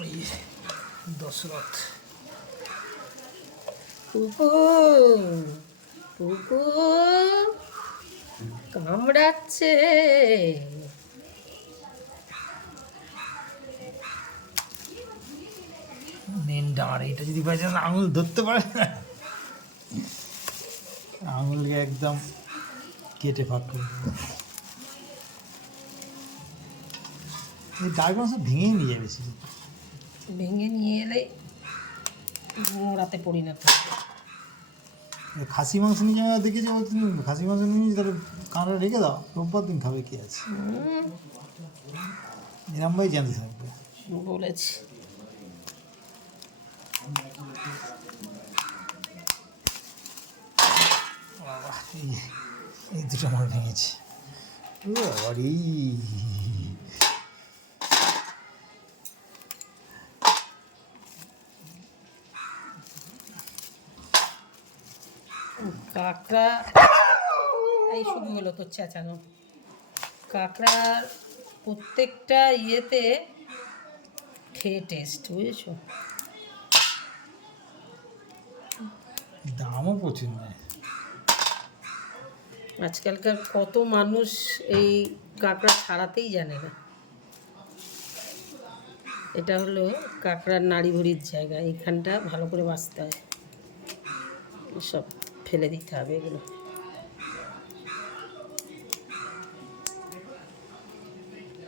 ওই দশরথ পুপু পুপু কামড়াচ্ছে। মেন ডাঁড় এটা যদি পাইছে আঙুল ধরতে পারে না, আঙুলকে একদম কেটে ফাঁক করে দেবে। এই ডাঁড়গুলো সব ভেঙেই নিয়ে যাবে বেশি। ভেঙে নিয়ে এলে মোড়াতে পরিণত হবে। খাসি মাংস নিয়ে যাওয়া দেখেছি, তুমি খাসি মাংস নিয়ে তাহলে কাঁটা রেখে দাও, রোববার দিন খাবে, কি আছে, এরমভাবেই জানতে থাকবে। বলেছি বাবা, এই দুটো আমার ভেঙেছে। বাবারি, কাঁকড়া এই শুরু হলো তোর চেঁচানো। কাঁকড়ার প্রত্যেকটা ইয়েতে খেয়ে টেস্ট, বুঝেছো? দামও প্রচুর নয়। আজকালকার কত মানুষ এই কাঁকড়া ছাড়াতেই জানে না। এটা হলো কাঁকড়ার নাড়ি ভুড়ির জায়গা, এইখানটা ভালো করে বাছতে হয়, সব ফেলে দিতে হবে এগুলো।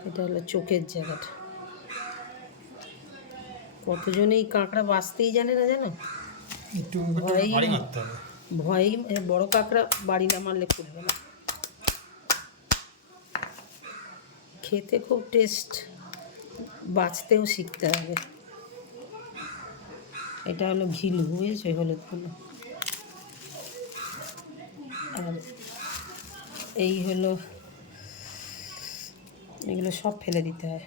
এটা হলো চোখের জায়গাটা। কতজন এই কাঁকড়া বাছতেই জানে না, জানো? একটু ভয় বাড়ি মারতে হবে। ভয় বড় কাঁকড়া বাড়ি না মারলে খুলবে না। খেতে খুব টেস্ট, বাছতেও শিখতে হবে। এটা হলো ঘিলু, বুঝেছো? হলুদগুলো। আর এই হলো, এগুলো সব ফেলে দিতে হয়।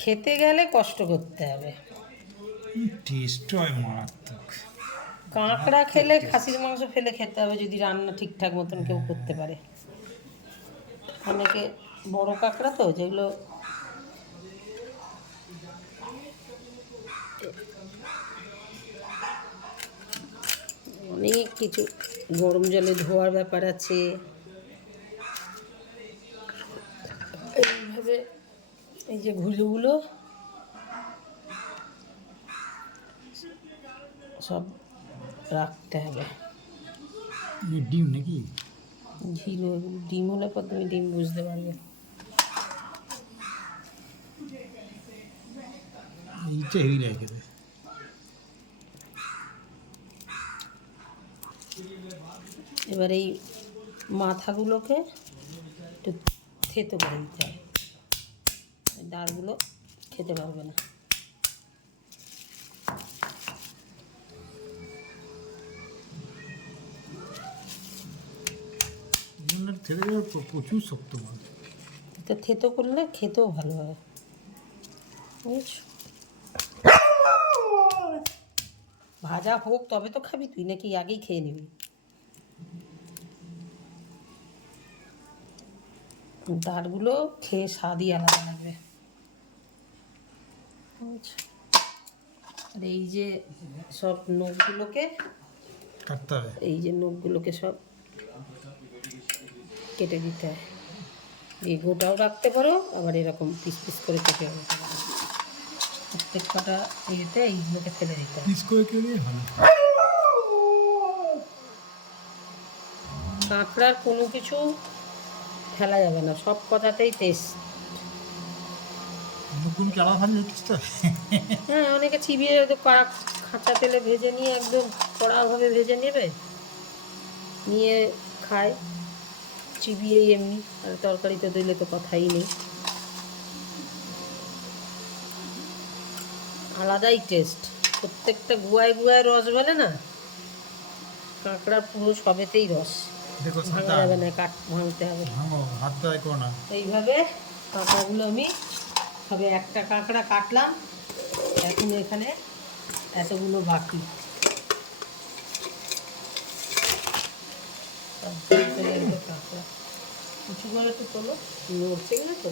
খেতে গেলে কষ্ট করতে হবে। টেস্ট হয় মারাত্মক। কাঁকড়া খেলে খাসির মাংস ফেলে খেতে হবে, যদি রান্না ঠিকঠাক মতন কেউ করতে পারে। অনেকে বড় কাঁকড়া তো, যেগুলো অনেক কিছু গরম জলে ধোয়ার ব্যাপার আছে। এইভাবে এই যে ঘুলুগুলো সব রাখতে হবে। ডিম নাকি? ঝিলো ডিম হলে পর তুমি ডিম বুঝতে পারবে। এইটা হেভি লাগে খেতে। এবার এই মাথাগুলোকে একটু থেতো করে দিতে হয়, ডালগুলো খেতে পারবে না। থেকে যাবে, প্রচুর শক্ত মাছ। এটা থেতো করলে খেতেও ভালো হয়, বুঝছো? ভাজা হোক তবে তো খাবি তুই, নাকি আগেই খেয়ে নিবি? দাঁড়গুলো খেয়ে স্বাদই আলাদা লাগবে, বুঝছো? আর এই যে সব নখগুলোকে কাটতে হবে। এই যে নখগুলোকে সব কেটে দিতে হয়। এই গোটাও রাখতে পারো, আবার এরকম পিস পিস করে কেটে রাখতে পারো। প্রত্যেক কটা ইয়েতে এইগুলোকে ফেলে দিতে হয়। পিস করে কেটে ভালো। কাঁকড়ার কোনো কিছু ফেলা যাবে না, সব কথাতেই টেস্ট। নতুন কি আলাদা ভাজি হচ্ছে তো? হ্যাঁ, অনেকে চিবিয়ে কড়া খাঁচা তেলে ভেজে নিয়ে একদম কড়াভাবে ভেজে নেবে, নিয়ে খায় চিবিয়েই এমনি। আর তরকারিতে দিলে তো কথাই নেই, আলাদাই টেস্ট। প্রত্যেকটা গুয়ায় গুয়ায় রস বলে না, কাঁকড়ার পুরো সবেতেই রস। দেখো ভাঙা যাবে না, কাট ভাঙতে হবে। ভাঙো, হাত তো করো না। এইভাবে কাঁকড়াগুলো আমি সবে একটা কাঁকড়া কাটলাম, এখন এখানে এতগুলো বাকি সব জ্বলতে জ্বলতে কাঁকড়া উঁচু করে একটু তোলো, নড়ছে না তো।